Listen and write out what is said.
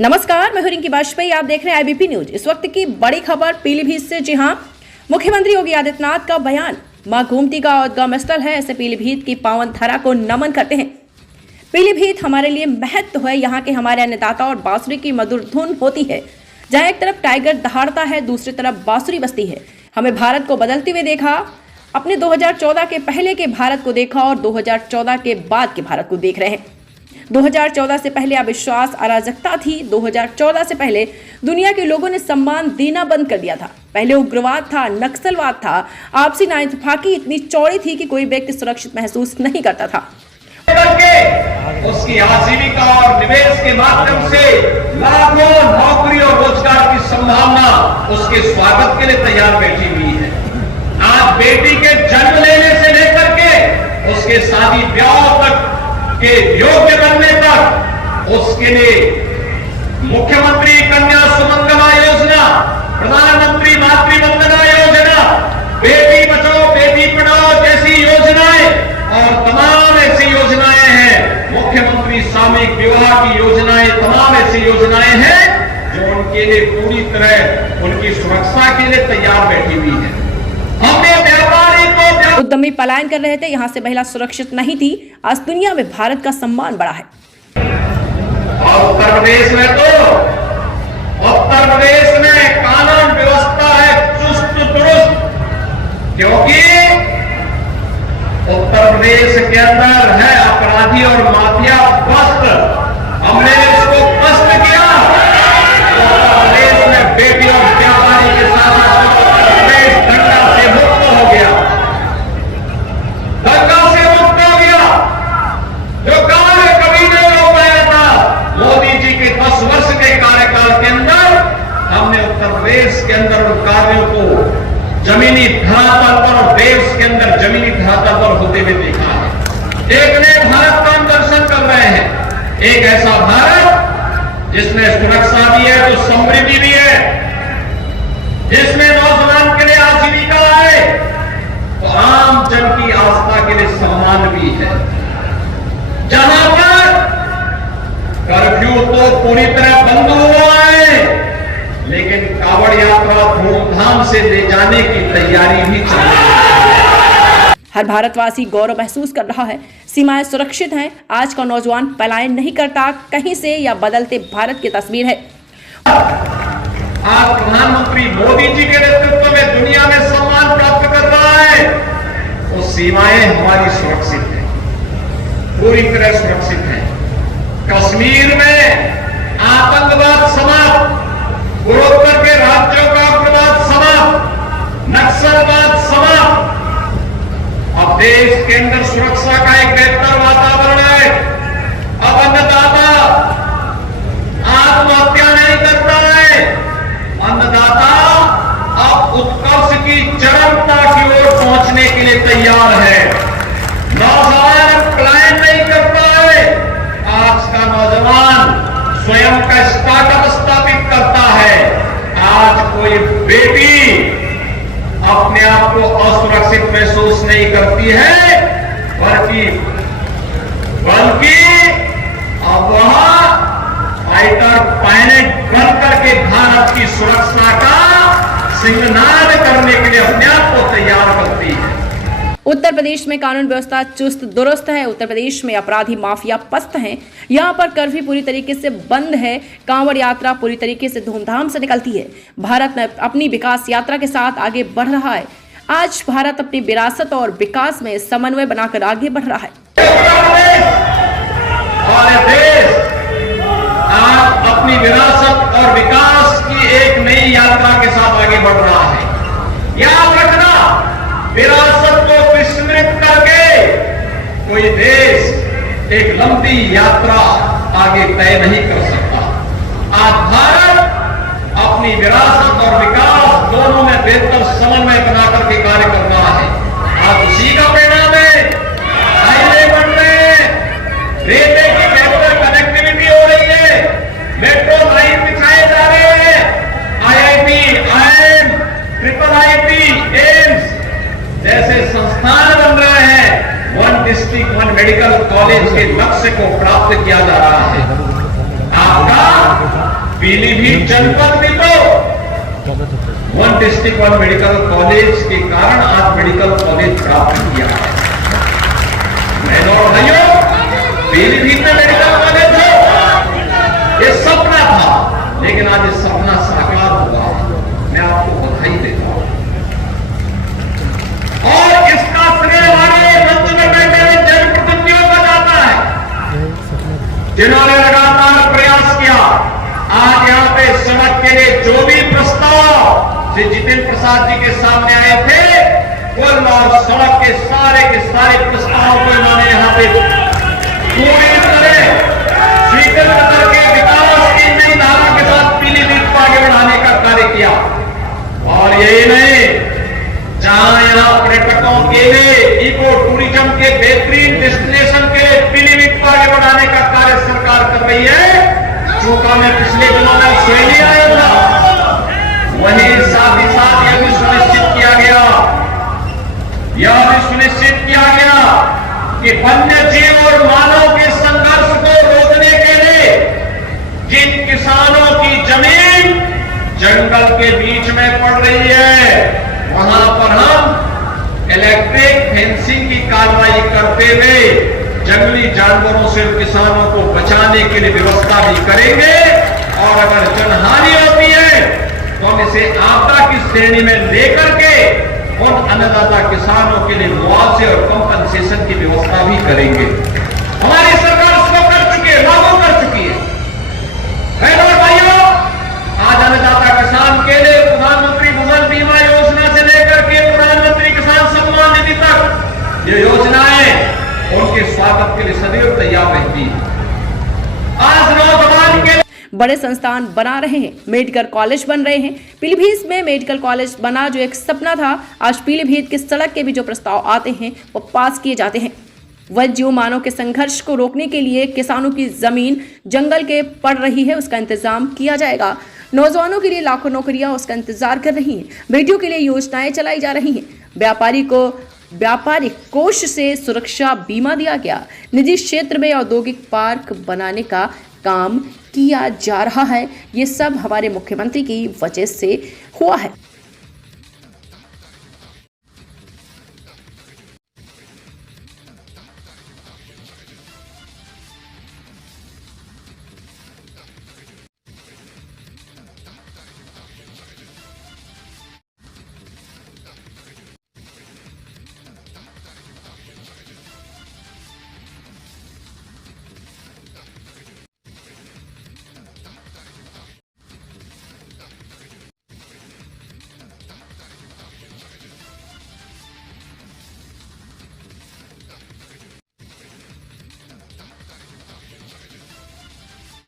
नमस्कार, मैं हूं रिंकी वाजपेयी। आप देख रहे हैं आईबीपी न्यूज। इस वक्त की बड़ी खबर पीलीभीत से। जी हां, मुख्यमंत्री योगी आदित्यनाथ का बयान। मां गोमती का उद्गम स्थल है, ऐसे पीलीभीत की पावन धरा को नमन करते हैं। पीलीभीत हमारे लिए महत्व है। यहाँ के हमारे अन्नदाता और बांसुरी की मधुर धुन होती है। जहाँ एक तरफ टाइगर दहाड़ता है, दूसरी तरफ बांसुरी बजती है। हमें भारत को बदलते हुए देखा, अपने 2014 के पहले के भारत को देखा और 2014 के बाद के भारत को देख रहे हैं। 2014 से पहले अविश्वास, अराजकता थी। 2014 से पहले दुनिया के लोगों ने सम्मान देना बंद कर दिया था। पहले उग्रवाद था, नक्सलवाद था, आपसी नाइंसाफी इतनी चौड़ी थी कि कोई व्यक्ति सुरक्षित महसूस नहीं करता था। उसकी आजीविका और निवेश के माध्यम से लाखों नौकरी और रोजगार की संभावना उसके स्वागत के लिए तैयार बैठी हुई है। आज बेटी के जन्म लेने से लेकर के उसके शादी ब्याह तक के योग्य बनने तक उसके लिए मुख्यमंत्री कन्या सुमंगला योजना, प्रधानमंत्री मातृ वंदना योजना, बेटी बचाओ बेटी पढ़ाओ जैसी योजनाएं और तमाम ऐसी योजनाएं हैं। मुख्यमंत्री सामूहिक विवाह की योजनाएं, तमाम ऐसी योजनाएं हैं जो उनके लिए पूरी तरह उनकी सुरक्षा के लिए तैयार बैठी हुई है। हमने व्यापारी को उद्यमी पलायन कर रहे थे, यहाँ से महिला सुरक्षित नहीं थी। आज दुनिया में भारत का सम्मान बढ़ा है। और उत्तर प्रदेश में कानून व्यवस्था है चुस्त दुरुस्त, क्योंकि उत्तर प्रदेश के अंदर है अपराधी और माफिया बस्त। हमने इसको बस्त किया। उत्तर प्रदेश में बेटी और व्यापारी के साथ प्रदेश दंगा से मुक्त हो गया, दंगा से मुक्त हो गया। जो कार्य कभी नहीं हो पाया था, मोदी जी के 10 वर्ष के कार्यकाल के अंदर हमने उत्तर प्रदेश के अंदर उन कार्यों को जमीनी धरातल पर और देश के अंदर जमीनी धरातल पर होते हुए देखा है। एक नए भारत का हम दर्शन कर रहे हैं। एक ऐसा भारत जिसमें सुरक्षा भी है, जो समृद्धि भी है, जिसमें नौजवान के लिए आजीविका है, तो आम जन की आस्था के लिए सम्मान भी है। जहां पर कर्फ्यू तो पूरी तरह बंद हुआ है, लेकिन कावड़ यात्रा धूमधाम से ले जाने की तैयारी भी चल रही है। हर भारतवासी गौरव महसूस कर रहा है। सीमाएं सुरक्षित हैं। आज का नौजवान पलायन नहीं करता कहीं से। या बदलते भारत की तस्वीर है। आज प्रधानमंत्री मोदी जी के नेतृत्व में दुनिया में सम्मान प्राप्त कर रहा है। तो सीमाएं हमारी सुरक्षित हैं, पूरी तरह सुरक्षित हैं। कश्मीर में आतंकवाद समाप्त, पूर्वोत्तर के राज्यों का उग्रवाद समाप्त, नक्सलवाद समाप्त। अब देश के अंदर सुरक्षा का एक बेहतर वातावरण है। अब अन्नदाता आत्महत्या नहीं करता है। अन्नदाता अब उत्कर्ष की चरमता की ओर पहुंचने के लिए तैयार है। नौजवान पलायन नहीं करता है। आज का नौजवान स्वयं का स्टार्टअप स्थापित करता है। आज कोई बेटी अपने आप को असुरक्षित महसूस नहीं करती है, बल्कि अब वह फाइटर पायलट बनकर के भारत की सुरक्षा का सिंहनाद करने के लिए अपने आप को तैयार करती है। उत्तर प्रदेश में कानून व्यवस्था चुस्त दुरुस्त है। उत्तर प्रदेश में अपराधी माफिया पस्त हैं। यहाँ पर कर्फ्यू पूरी तरीके से बंद है। कांवड़ यात्रा पूरी तरीके से धूमधाम से निकलती है। भारत अपनी विकास यात्रा के साथ आगे बढ़ रहा है। आज भारत अपनी विरासत और विकास में समन्वय बनाकर आगे बढ़ रहा है। आज अपनी विरासत और विकास की एक नई यात्रा के साथ आगे बढ़ रहा है। याद रखना, विरासत को विस्मृत करके कोई देश एक लंबी यात्रा आगे तय नहीं कर सकता। आज भारत अपनी विरासत और विकास दोनों में बेहतर समन्वय बना करके कार्य कर रहा है। आज उसी का परिणाम है। हाईवे बन रहे हैं, रेलवे की बेहतर कनेक्टिविटी हो रही है, मेट्रो लाइन बिछाए जा रहे हैं, IIT, IIM, IIIT, एम्स जैसे संस्थान बन रहे हैं। One district one medical college के लक्ष्य को प्राप्त किया जा रहा है। आपका पीलीभीत जनपद में तो 1 डिस्ट्रिक्ट 1 मेडिकल कॉलेज के कारण आज मेडिकल कॉलेज प्राप्त किया है। बहनों और भाइयों, पीलीभीत में मेडिकल कॉलेज हो, ये सपना था, लेकिन आज ये सपना साकार हुआ। मैं आपको बधाई देता हूं और इसका श्रेय हमारे मंच में बैठे हुए जनप्रतिनिधियों को जाता है, जिन्होंने लगातार प्रयास किया। आज यहाँ पे सड़क के लिए जो भी प्रस्ताव श्री जितेंद्र प्रसाद जी के सामने आए थे, कुल और सड़क के सारे प्रस्ताव को इन्होंने यहाँ पे पूरी तरह स्वीकृत करके विकास की नई धारा के साथ पीलीभीत को आगे बढ़ाने का कार्य किया। और यही नहीं, जहां यहाँ पर्यटकों के लिए इको टूरिज्म के बेहतरीन डेस्टिनेशन के लिए पीलीभीत को आगे बढ़ाने का कार्य सरकार कर रही है। चूंकि मैं पिछले दिनों में श्रेणी आया था, वहीं साथ ही साथ यह भी सुनिश्चित किया गया कि वन्य जीव और मानव के संघर्ष को रोकने के लिए जिन किसानों की जमीन जंगल के बीच में पड़ रही है, वहां पर हम इलेक्ट्रिक फेंसिंग की कार्रवाई करते हुए जंगली जानवरों से किसानों को बचाने के लिए व्यवस्था भी करेंगे। और अगर जनहानि होती है तो हम इसे आपदा की श्रेणी में लेकर के उन अन्नदाता किसानों के लिए मुआवजे और कंपनसेशन की व्यवस्था भी करेंगे। हमारी सरकार उसको कर चुकी है, लागू कर चुकी है। बहनों और भाइयों, आज अन्नदाता किसान के लिए प्रधानमंत्री फसल बीमा योजना से लेकर के प्रधानमंत्री किसान सम्मान निधि तक ये योजनाएं उनके स्वागत के लिए सदैव तैयार रहती है। आज नौजवान के बड़े संस्थान बना रहे हैं, मेडिकल कॉलेज बन रहे हैं। पीलीभीत में मेडिकल कॉलेज बना जो एक सपना था, आज पीलीभीत की सड़क के भी जो प्रस्ताव आते हैं वो पास किए जाते हैं। वन्य जीव मानव के संघर्ष को रोकने के लिए किसानों की जमीन जंगल के पड़ रही है, उसका इंतजाम किया जाएगा। नौजवानों के लिए लाखों नौकरियां उसका इंतजार कर रही हैं। बेटियों के लिए योजनाएं चलाई जा रही हैं। व्यापारी को व्यापारिक कोष से सुरक्षा बीमा दिया गया। निजी क्षेत्र में औद्योगिक पार्क बनाने का काम किया जा रहा है। ये सब हमारे मुख्यमंत्री की वजह से हुआ है।